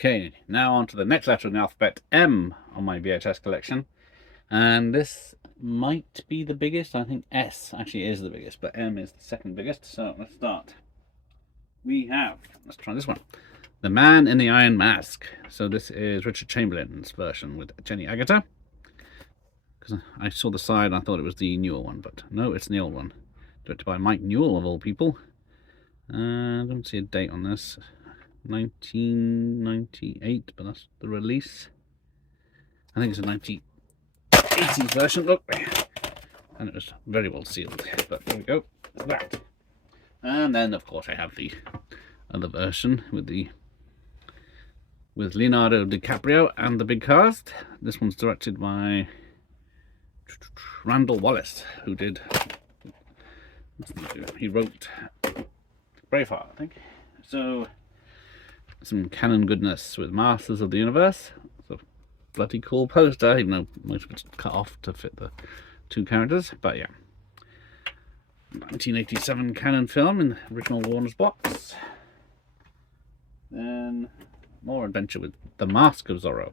Okay, now on to the next letter in the alphabet, M, on my VHS collection. And this might be the biggest. I think S actually is the biggest, but M is the second biggest. So let's start. We have, let's try this one, The Man in the Iron Mask. So this is Richard Chamberlain's version with Jenny Agutter. Because I saw the side and I thought it was the newer one, but no, it's the old one. Directed by Mike Newell, of all people. I don't see a date on this. 1998, but that's the release. I think it's a 1980s version, look. And it was very well sealed, but there we go, that. And then, of course, I have the other version with Leonardo DiCaprio and the big cast. This one's directed by Randall Wallace, who did, he wrote Braveheart, I think. So, some canon goodness with Masters of the Universe. It's a bloody cool poster, even though most of it's cut off to fit the two characters, but yeah. 1987 canon film in the original Warner's box. Then more adventure with The Mask of Zorro,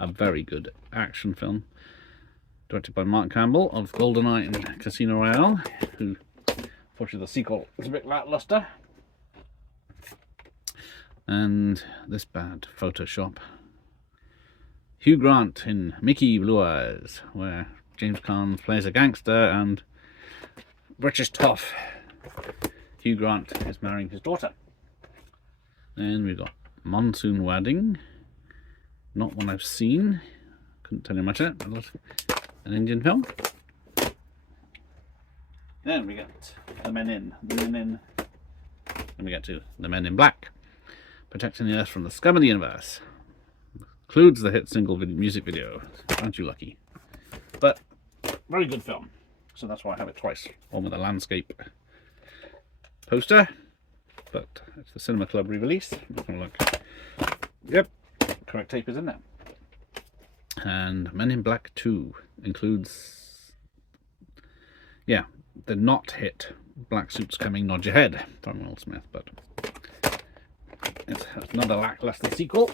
a very good action film directed by Mark Campbell of GoldenEye and Casino Royale, who unfortunately the sequel is a bit lackluster. And this bad Photoshop. Hugh Grant in Mickey Blue Eyes, where James Caan plays a gangster and British tough Hugh Grant is marrying his daughter. And we've got Monsoon Wedding, not one I've seen, couldn't tell you much of it, but an Indian film. Then we get The Men In. Then we get to The Men in Black, Protecting the Earth from the Scum of the Universe. Includes the hit single music video. Aren't you lucky? But very good film. So that's why I have it twice. One with a landscape poster. But it's the Cinema Club re-release. Look. Yep. Correct tape is in there. And Men in Black 2 includes, yeah, the not hit Black Suits Coming, Nod Your Head from Will Smith, but it's not a lackluster sequel.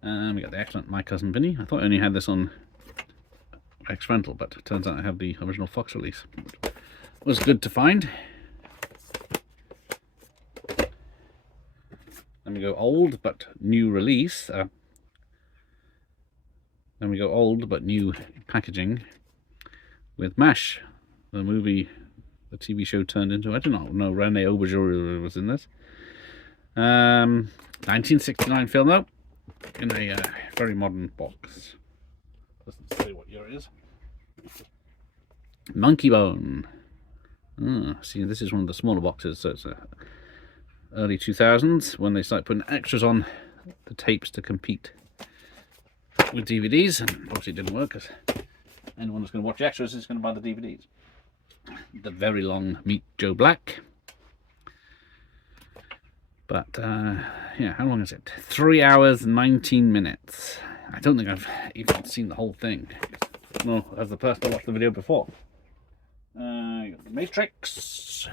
And we got the excellent My Cousin Vinny. I thought I only had this on X Rental, but it turns out I have the original Fox release. It was good to find. Then we go old but new release. Then we go old but new packaging with MASH, the movie the TV show turned into. I do not know, Rene Auberjour was in this. 1969 film though, in a very modern box. Doesn't say what year it is. Monkey Bone. See, this is one of the smaller boxes, so it's early 2000s when they started putting extras on the tapes to compete with DVDs, and obviously it didn't work because anyone who's going to watch extras is going to buy the DVDs. The very long Meet Joe Black. But yeah, how long is it? 3 hours 19 minutes. I don't think I've even seen the whole thing. No, as the person that watched the video before. You got the Matrix.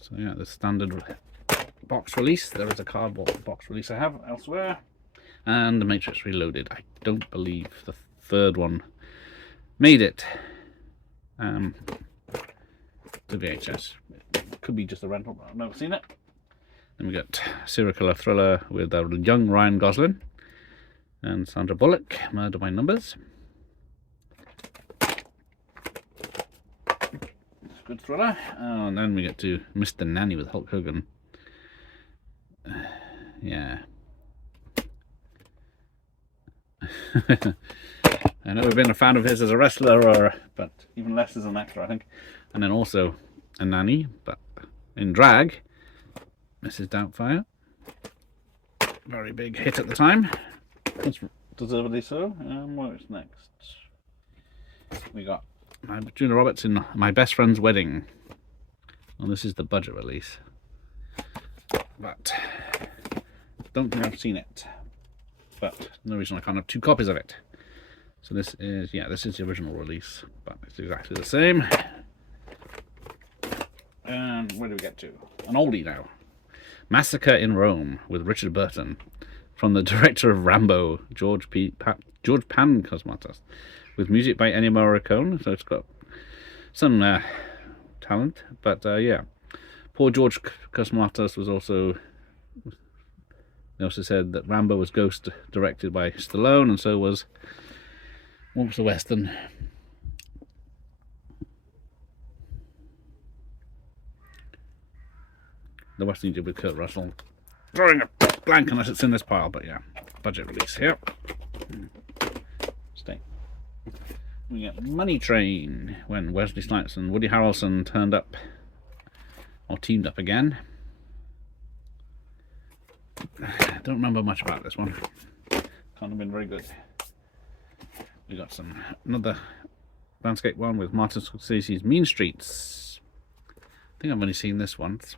So yeah, the standard box release. There is a cardboard box release I have elsewhere. And the Matrix Reloaded. I don't believe the third one made it to VHS. It could be just a rental, but I've never seen it. Then we got serial killer thriller with young Ryan Gosling and Sandra Bullock, Murder by Numbers. Good thriller. Oh, and then we get to Mr. Nanny with Hulk Hogan. Yeah. I know we've been a fan of his as a wrestler, but even less as an actor, I think. And then also a nanny, but in drag, Mrs. Doubtfire. Very big hit at the time. It's deservedly so. What's next? We got Julia Roberts in My Best Friend's Wedding. Well, this is the budget release, but don't think I've seen it. But no reason I can't have two copies of it. So this is, yeah, this is the original release, but it's exactly the same. And where do we get to? An oldie now. Massacre in Rome with Richard Burton, from the director of Rambo, George Pan Cosmatos, with music by Ennio Morricone. So it's got some talent, but yeah, poor George Cosmatos was also. They also said that Rambo was ghost directed by Stallone, and so was, what was the Western? The Western he did with Kurt Russell. Drawing a blank unless it's in this pile, but yeah, budget release here. Stay. We get Money Train, when Wesley Snipes and Woody Harrelson turned up, or teamed up again. I don't remember much about this one. Can't have been very good. We got another landscape one with Martin Scorsese's Mean Streets. I think I've only seen this once.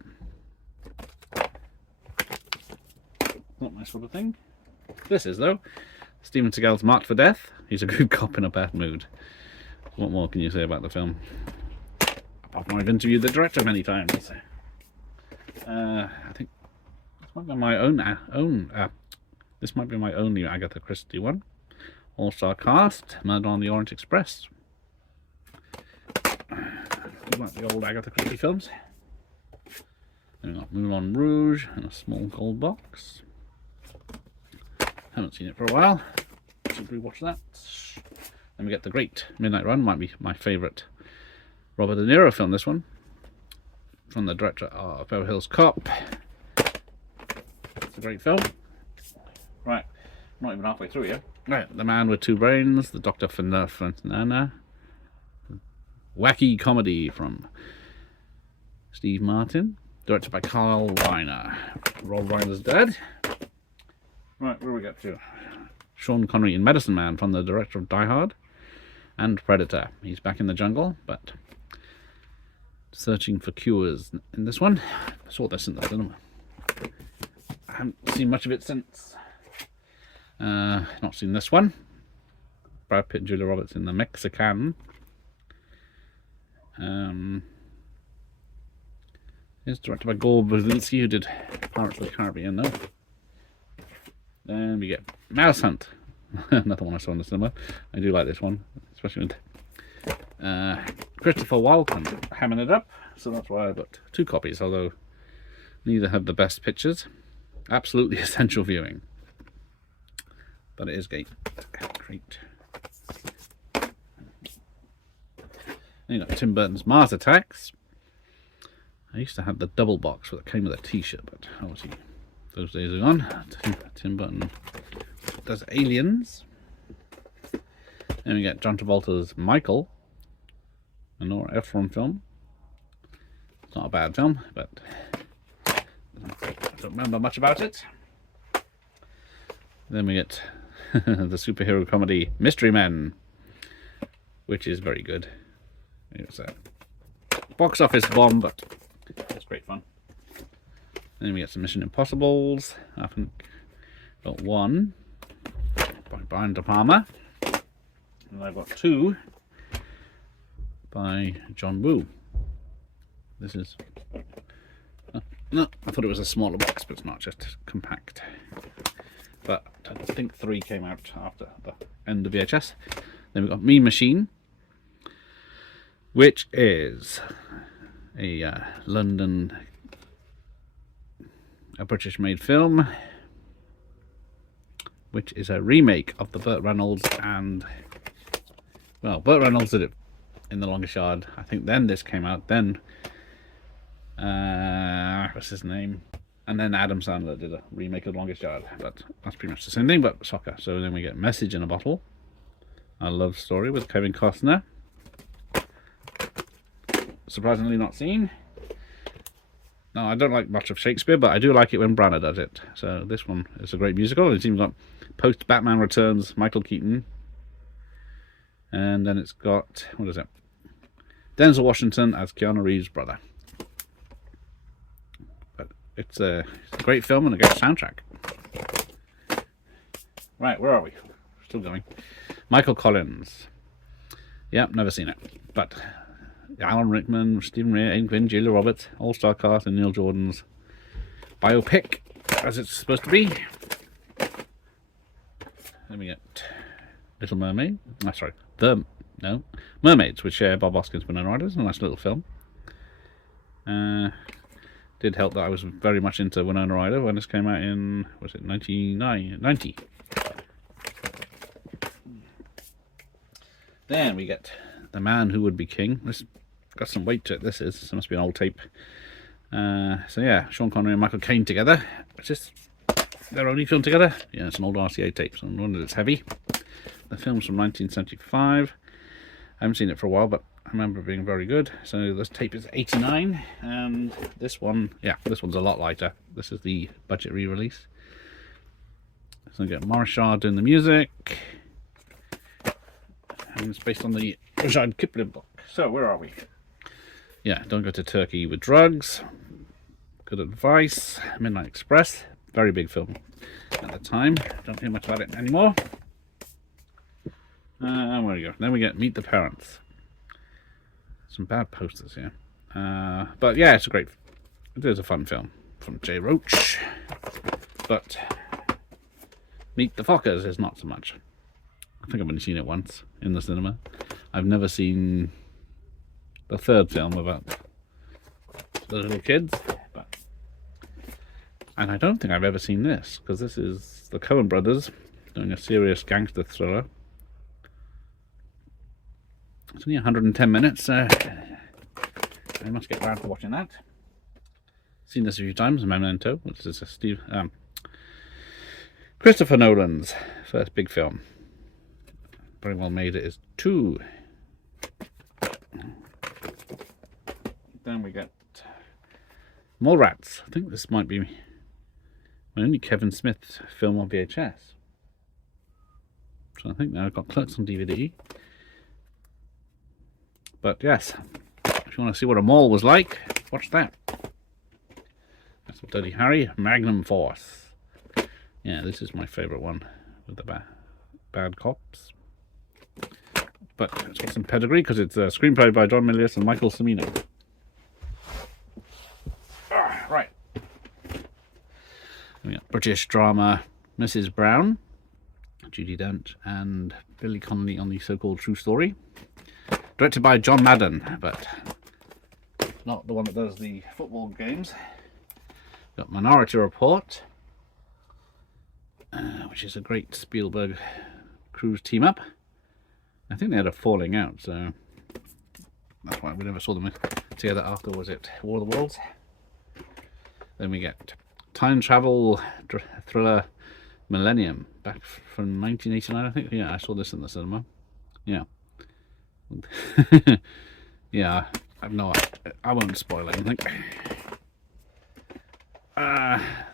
Not my sort of thing. This is, though. Steven Seagal's Marked for Death. He's a good cop in a bad mood. What more can you say about the film? Apart from I've interviewed the director many times. I think this might be my this might be my only Agatha Christie one. All-star cast. Murder on the Orient Express. You like the old Agatha Christie films? Then we got Moulin Rouge in a small gold box. Haven't seen it for a while. Should rewatch that. Then we get The Great Midnight Run. Might be my favourite Robert De Niro film. This one, from the director of Beverly Hills Cop. It's a great film. Right, not even halfway through yet. Right, The Man with Two Brains, The Doctor Fontana. Wacky comedy from Steve Martin, directed by Carl Reiner. Rob Reiner's dad. Right, where do we get to? Sean Connery in Medicine Man, from the director of Die Hard and Predator. He's back in the jungle, but searching for cures in this one. I saw this in the cinema. I haven't seen much of it since. Not seen this one. Brad Pitt and Julia Roberts in The Mexican. It's directed by Gore Verbinski, who did Pirates of the Caribbean, though. Then we get Mouse Hunt. Another one I saw in the cinema. I do like this one, especially with Christopher Walken hamming it up. So that's why I got two copies, although neither have the best pictures. Absolutely essential viewing. But it is great. And you got Tim Burton's Mars Attacks. I used to have the double box that came with a t-shirt, but obviously those days are gone. Tim Burton does Aliens. Then we get John Travolta's Michael, a Nora Ephron film. It's not a bad film, but I don't remember much about it. Then we get the superhero comedy Mystery Men, which is very good. It's a box office bomb, but it's great fun. Then we get some Mission Impossibles. I think got one by Brian De Palma, and I've got two by John Woo. This is no, I thought it was a smaller box, but it's not, just compact. But I think 3 came out after the end of VHS. Then we've got Mean Machine, which is a British-made film, which is a remake of the Burt Reynolds and, well, Burt Reynolds did it in The Longest Yard. I think then this came out. Then, what's his name? And then Adam Sandler did a remake of The Longest Yard. But that's pretty much the same thing, but soccer. So then we get Message in a Bottle, a love story with Kevin Costner. Surprisingly not seen. No, I don't like much of Shakespeare, but I do like it when Branagh does it. So this one is a great musical. It's even got post-Batman Returns Michael Keaton. And then it's got, what is it? Denzel Washington as Keanu Reeves' brother. But it's a great film and a great soundtrack. Right, where are we? Still going. Michael Collins. Yep, never seen it. But Alan Rickman, Stephen Ray, Aidan Quinn, Julia Roberts, all-star cast, and Neil Jordan's biopic, as it's supposed to be. Then we get Little Mermaid. Oh, sorry, Mermaids, which Bob Hoskins, Winona Ryder. It's a nice little film. Did help that I was very much into Winona Ryder when this came out in, was it 90? Then we get The Man Who Would Be King. This got some weight to it. This must be an old tape. So yeah, Sean Connery and Michael Caine together. It's just their only film together. Yeah, it's an old RCA tape, so no wonder it's heavy. The film's from 1975. I haven't seen it for a while, but I remember it being very good. So this tape is 89, and this one, yeah, this one's a lot lighter. This is the budget re-release. So we get Maurice Shaw doing the music, and it's based on the Rudyard Kipling book. So where are we? Yeah, Don't Go to Turkey with Drugs, Good Advice, Midnight Express, very big film at the time. Don't hear much about it anymore. And where we go? Then we get Meet the Parents. Some bad posters here, but yeah, it is a fun film from Jay Roach. But Meet the Fockers is not so much. I think I've only seen it once in the cinema. I've never seen the third film about the little kids, and I don't think I've ever seen this, because this is the Coen brothers doing a serious gangster thriller. It's only 110 minutes, so I must get around to watching that. Seen this a few times, Memento, which is Christopher Nolan's first big film. Very well made, it is 2. Then we get Mallrats. I think this might be my only Kevin Smith film on VHS. So I think now I've got Clerks on DVD. But yes, if you want to see what a mall was like, watch that. That's what Dirty Harry, Magnum Force. Yeah, this is my favourite one with the bad cops. But it's got some pedigree because it's a screenplay by John Milius and Michael Cimino. Right. We got British drama Mrs. Brown, Judi Dench and Billy Connolly on the so-called True Story. Directed by John Madden, but not the one that does the football games. Got Minority Report, which is a great Spielberg Cruise team up. I think they had a falling out, so that's why we never saw them together after, was it War of the Worlds? Then we get time travel thriller Millennium, back from 1989, I think. Yeah, I saw this in the cinema. Yeah. Yeah, I won't spoil anything.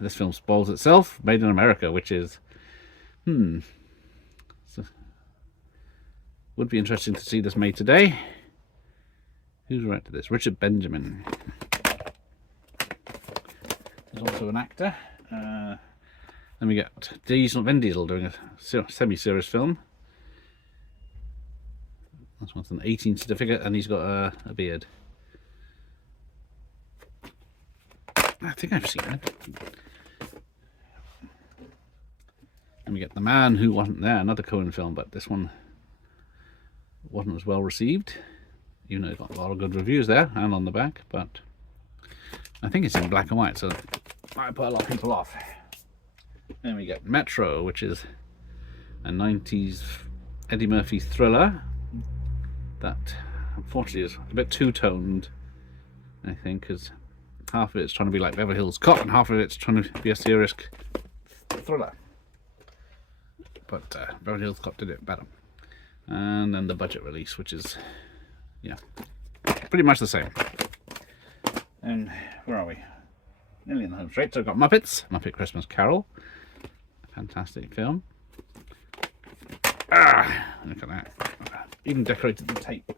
This film spoils itself. Made in America, which is would be interesting to see this made today. Who's directed this? Richard Benjamin. He's also an actor. Then we get Vin Diesel doing a semi-serious film. This one's an 18 certificate, and he's got a beard. I think I've seen it. And we get The Man Who Wasn't There, another Coen film, but this one wasn't as well received, even though it's got a lot of good reviews there and on the back. But I think it's in black and white, so might put a lot of people off. Then we get Metro, which is a 90s Eddie Murphy thriller that unfortunately is a bit two-toned, I think, because half of it's trying to be like Beverly Hills Cop and half of it's trying to be a serious thriller. But Beverly Hills Cop did it better. And then the budget release, which is, yeah, pretty much the same. And where are we? Nearly in the home straight. So I've got Muppet Christmas Carol. Fantastic film. Look at that. Even decorated the tape.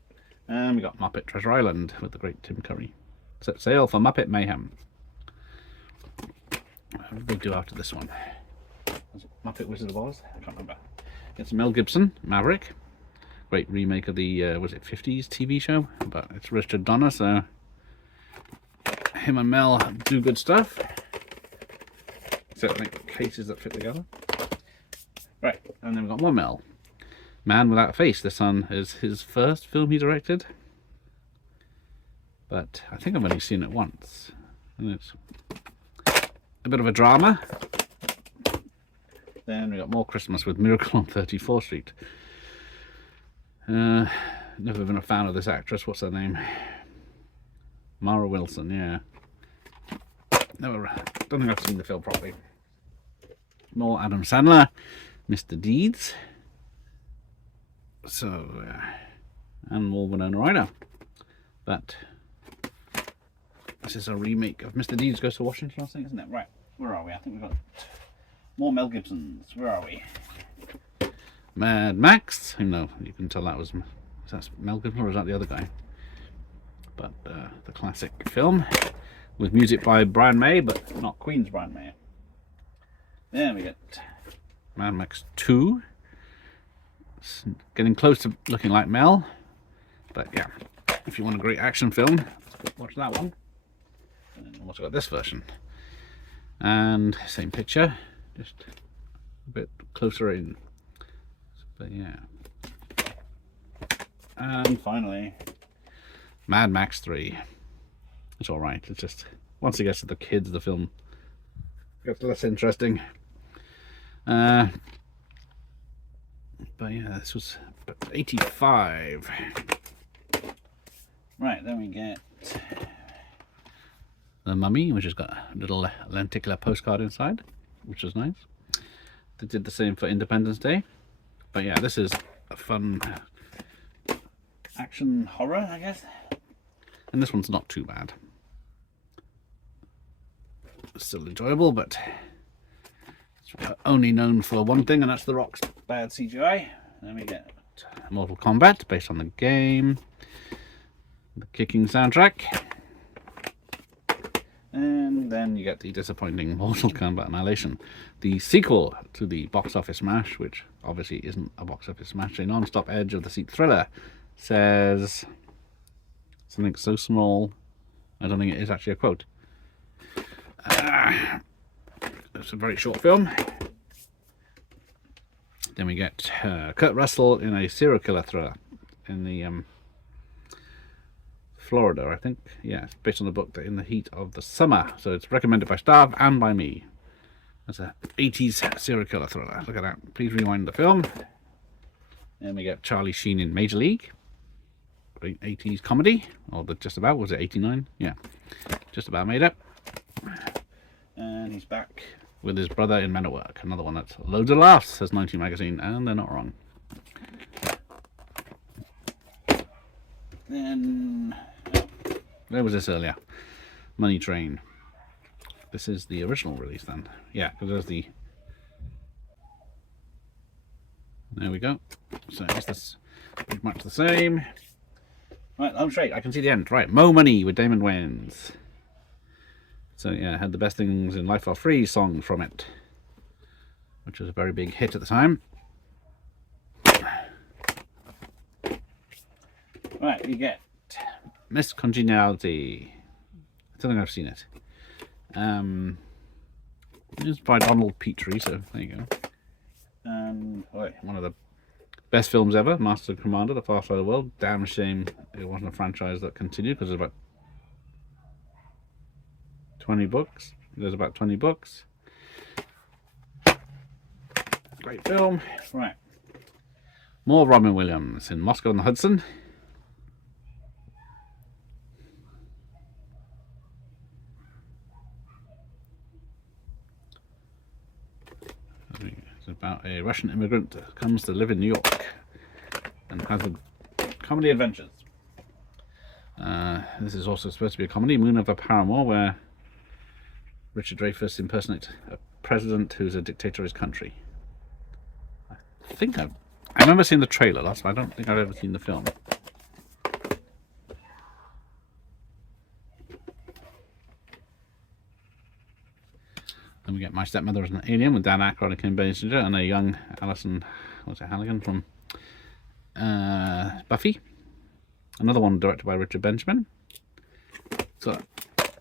And we got Muppet Treasure Island with the great Tim Curry. Set sail for Muppet Mayhem. What did we do after this one? Was it Muppet Wizard of Oz? I can't remember. It's Mel Gibson, Maverick. Great remake of the, was it 50s TV show? But it's Richard Donner, so him and Mel do good stuff. except like cases that fit together. Right, and then we've got more Mel. Man Without a Face. This one is his first film he directed, but I think I've only seen it once, and it's a bit of a drama. Then we got more Christmas with Miracle on 34th Street. Never been a fan of this actress. What's her name? Mara Wilson, yeah. Don't think I've seen the film properly. More Adam Sandler, Mr. Deeds. So, and more Winona Ryder. But this is a remake of Mr. Deeds Goes to Washington, I think, isn't it? Right, where are we? I think we've got more Mel Gibsons. Where are we? Mad Max. Even though you can tell is that Mel Gibson or is that the other guy? But the classic film with music by Brian May, but not Queen's Brian May. Then we get Mad Max 2. It's getting close to looking like Mel, but yeah, if you want a great action film, watch that one. And we've also got this version, and same picture, just a bit closer in. But yeah, and finally, Mad Max 3. It's all right. It's just once it gets to the kids, the film gets less interesting. But yeah, this was 85. Right, then we get The Mummy, which has got a little lenticular postcard inside, which is nice. They did the same for Independence Day. But yeah, this is a fun action horror, I guess. And this one's not too bad. It's still enjoyable, but it's only known for one thing, and that's The Rock's bad CGI. Then we get Mortal Kombat, based on the game. The kicking soundtrack. And then you get the disappointing Mortal Kombat Annihilation, the sequel to the box office smash, which obviously isn't a box office smash. A non-stop edge of the seat thriller says something so small, I don't think it is actually a quote. It's a very short film. Then we get Kurt Russell in a serial killer thriller in the Florida, I think. Yeah, it's based on the book In the Heat of the Summer. So it's recommended by staff and by me. That's an 80s serial killer thriller. Look at that. Please rewind the film. Then we get Charlie Sheen in Major League. Great 80s comedy. Or just about. Was it 89? Yeah. Just about made it. And he's back with his brother in Men at Work. Another one that's loads of laughs, says 90 Magazine. And they're not wrong. Then... where was this earlier? Money Train. This is the original release then. Yeah, because there's the... there we go. So is this pretty much the same? Right, I'm straight. I can see the end. Right, Mo Money with Damon Wayans. So yeah, had the Best Things in Life Are Free song from it, which was a very big hit at the time. Right, you get Miss Congeniality. I don't think I've seen it. It's by Donald Petrie, so there you go. And one of the best films ever, Master and Commander, The Far Side of the World. Damn shame it wasn't a franchise that continued, because there's about 20 books. There's about 20 books. Great film. Right. More Robin Williams in Moscow on the Hudson. It's about a Russian immigrant that comes to live in New York and has comedy adventures. This is also supposed to be a comedy, Moon Over Paramore, where Richard Dreyfuss impersonates a president who's a dictator of his country. I remember seeing the trailer last time. I don't think I've ever seen the film. Then we get My Stepmother as an Alien with Dan Aykroyd and Kim Basinger, and a young Alison, Halligan from Buffy. Another one directed by Richard Benjamin. So,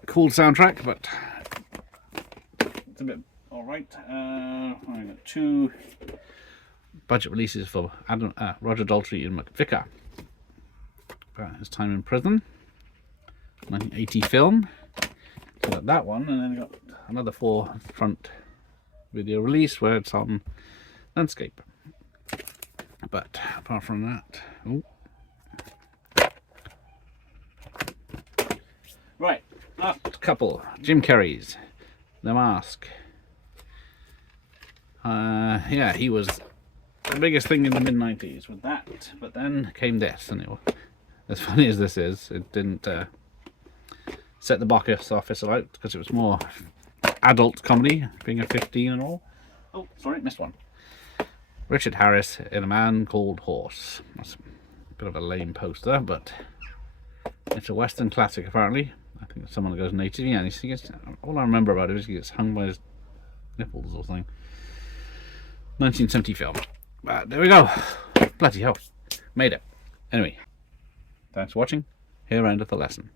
cool soundtrack, but it's a bit alright. right. I got 2 budget releases for Roger Daltrey and McVicar. About his time in prison. 1980 film. So got that one, and then I got another 4 front video release where it's on landscape. But apart from that, right, last couple. Jim Carrey's The Mask. Yeah, he was the biggest thing in the mid-90s with that, but then came this, and as funny as this is, it didn't set the box office alight because it was more adult comedy, being a 15 and all. Oh, sorry, missed one. Richard Harris in A Man Called Horse. That's a bit of a lame poster, but it's a Western classic apparently. I think someone goes native. Yeah, and he gets, all I remember about it is he gets hung by his nipples or something. 1970 film. But there we go. Bloody hell. Made it. Anyway, thanks for watching. Here endeth the lesson.